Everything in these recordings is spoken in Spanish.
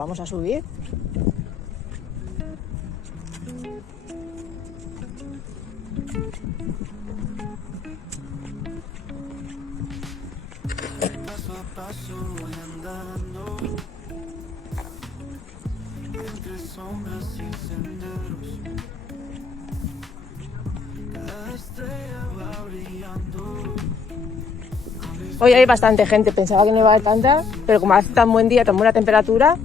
Vamos a subir. Paso a paso voy andando entre sombras y senderos. Cada estrella va brillando. Hoy hay bastante gente, pensaba que no iba a haber tanta, pero como hace tan buen día, tan buena temperatura,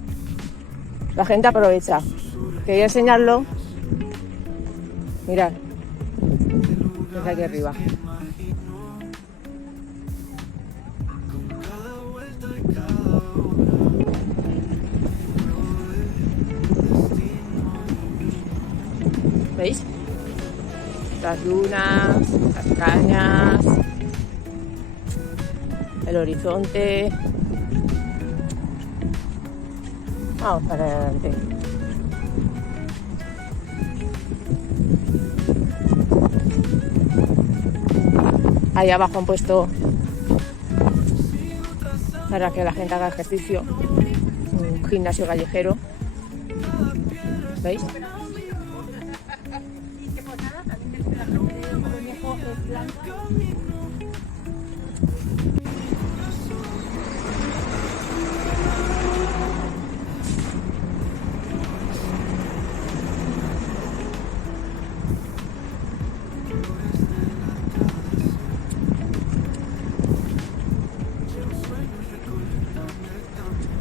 la gente aprovecha. Quería enseñarlo. Mirad, desde aquí arriba. ¿Veis? Las dunas, las cañas, el horizonte. Vamos para adelante. Ahí abajo han puesto para que la gente haga ejercicio, un gimnasio callejero. ¿Veis?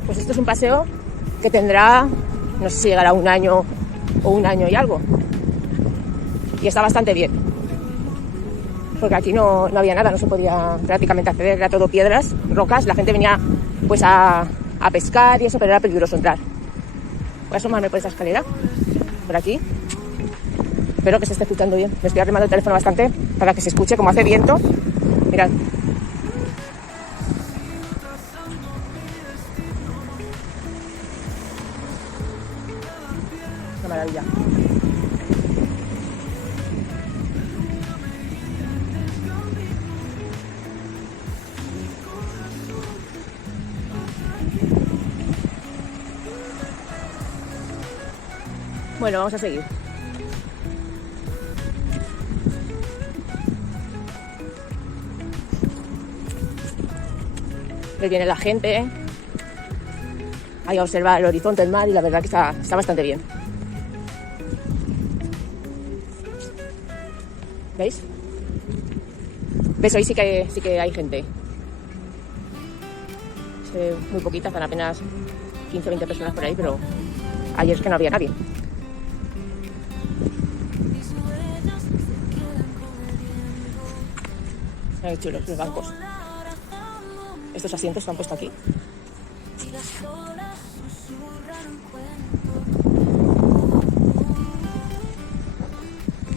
Pues esto es un paseo que tendrá, no sé si llegará un año o un año y algo. Y está bastante bien. Porque aquí no había nada, no se podía prácticamente acceder, era todo piedras, rocas. La gente venía pues a pescar y eso, pero era peligroso entrar. Voy a asomarme por esa escalera, por aquí. Espero que se esté escuchando bien. Me estoy arrimando el teléfono bastante para que se escuche, como hace viento. Mirad. Qué maravilla. Bueno, vamos a seguir. Ahí viene la gente ahí a observar el horizonte, el mar, y la verdad que está bastante bien. ¿Veis? ¿Ves? Hoy sí que hay gente. Se ve muy poquitas, están apenas 15 o 20 personas por ahí, pero ayer es que no había nadie. Qué chulos los bancos. Estos asientos se han puesto aquí.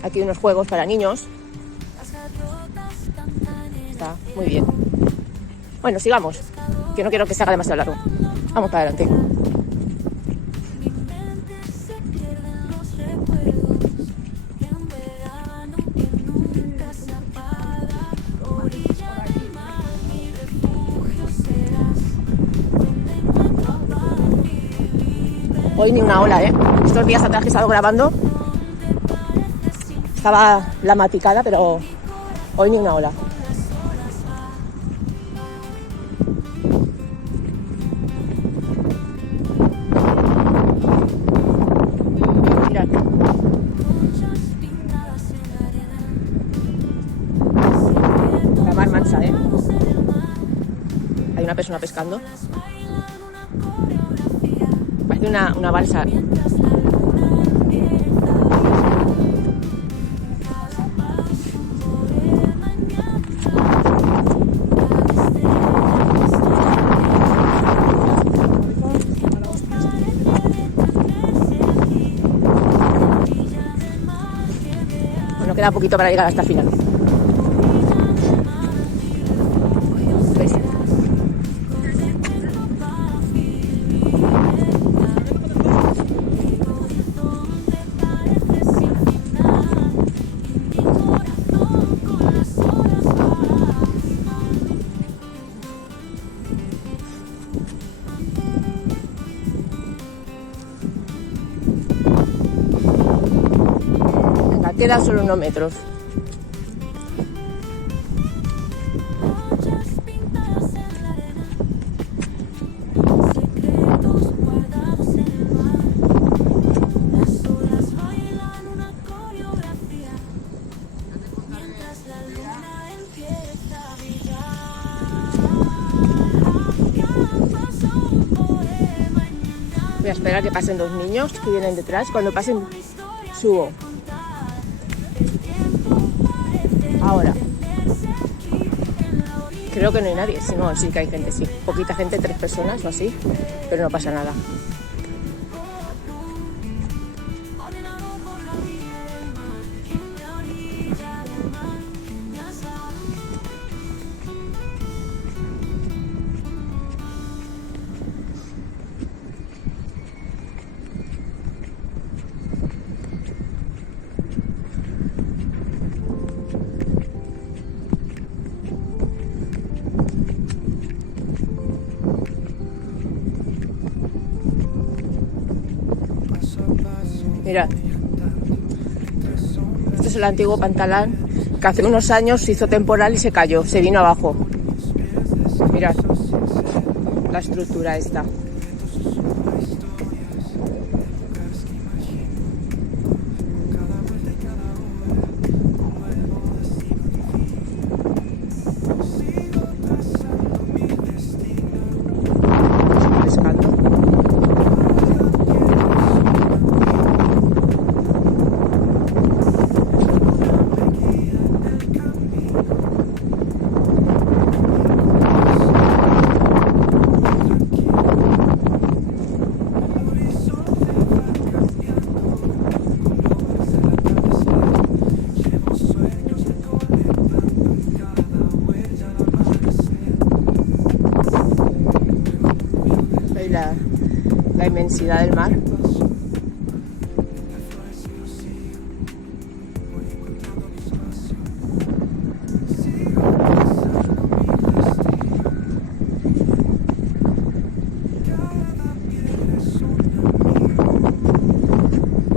Aquí unos juegos para niños. Está muy bien. Bueno, sigamos, que no quiero que se haga demasiado largo. Vamos para adelante. Hoy ni una ola, ¿eh? Estos días atrás que he estado grabando estaba la maticada, pero hoy ni una ola. Mirad. La mar mansa, ¿eh? Hay una persona pescando. Parece una balsa. Bueno, queda poquito para llegar hasta el final. ¿Veis? Quedan solo unos metros. Voy a esperar a que pasen dos niños que vienen detrás. Cuando pasen, subo. Ahora. Creo que no hay nadie. Si no, sí que hay gente, sí. Poquita gente, 3 personas o así. Pero no pasa nada. Mirad, este es el antiguo Pantalán que hace unos años se hizo temporal y se cayó, se vino abajo. Mirad la estructura esta. La inmensidad del mar.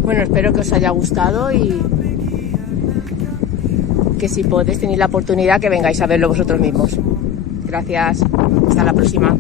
Bueno, espero que os haya gustado y que si podéis tener la oportunidad que vengáis a verlo vosotros mismos. Gracias, hasta la próxima.